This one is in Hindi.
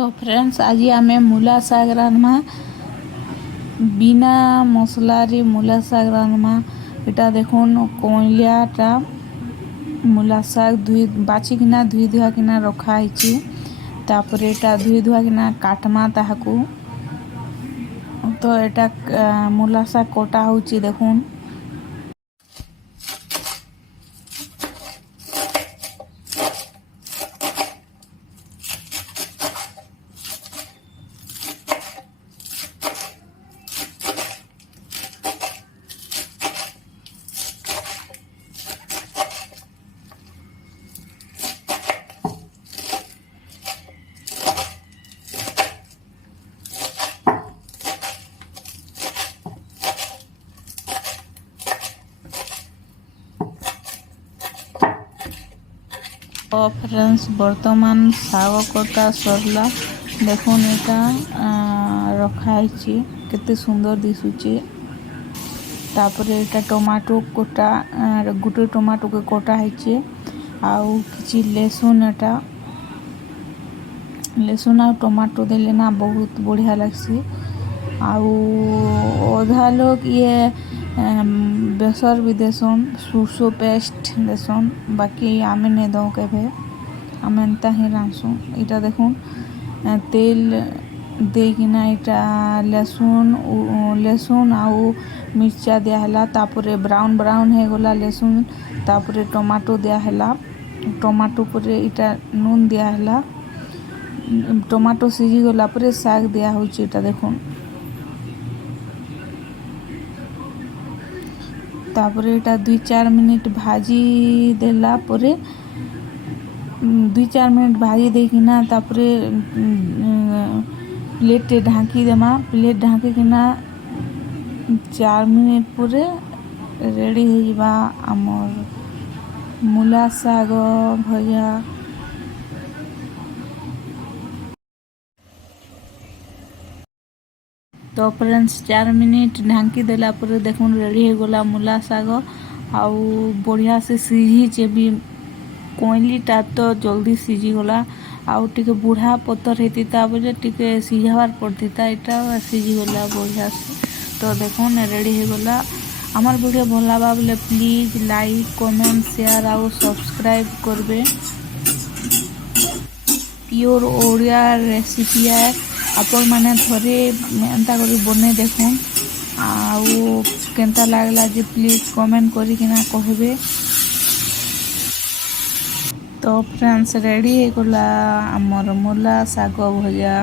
तो फ्रेंड्स आज आमे मूला शाग रांधमा बिना मसलारे मूला शाग रांधमा। এটা দেখুন কইলিয়াটা मूला शाग धुई बाछिकिना धुई धुआ किना रखा है। तापर एटा धुई धुआ किना काटमा ताहाकू। तो एटा मूला शाग कटा होची देखुन। तो फ्रेंड्स बर्तमान शाग कटा सरला देखुन एटा रखा है केते सुंदर दिसुचे। तापर एटा टमाटो कोटा गुटे टमाटो के कोटा है आउ किछि लेसुन एटा लेसुन आ टमाटो देले ना बहुत बढ़िया लगसी। आउ अधा लोग ये बेसर भी देसन सुरसो पेस्ट देसन बाकी आमे नहीं दो केबे आमे एंता ही रांसु। इटा देखुन तेल देकिना इटा लेसुन आउ मिर्चा दिया हला। तापर ब्राउन ब्राउन है गला लेसुन। तापर टमाटो दिया हला। टमाटो पर इटा नून दिया हला। टमाटो सिझी गला पर शाग दिया होची। इटा देखुन तापर एटा 2-4 मिनट भाजी देला परे 2-4 मिनट भाजी देकिना तापर प्लेट ढांकी देमा। प्लेट ढांकी किना 4 मिनट परे रेडी हो जिबा हमर मूला शाग भजा। तो फ्रेंड्स 4 मिनट ढांकी देला पर देखुन रेडी हो गला मूला शाग आउ बढ़िया से सीझीचे भी। कोइलीटा तो जल्दी सीझी गला आउ टिके बुढ़ा पत्थर हेतिता बोले टिके सीझावार पड़तिता एटा सीझी गला बढ़िया से। तो देखुन रेडी हो गला। हमार वीडियो भल लगा बोले प्लीज लाइक कमेंट शेयर आउ सब्सक्राइब करबे। प्योर ओडिया रेसिपी है आपण माने थरे एंता करी बने देखुन आउ केंता लागला जे प्लीज कमेंट करी किना कहबे। तो फ्रेंड्स रेडी हो गला हमर मूला शाग भजा।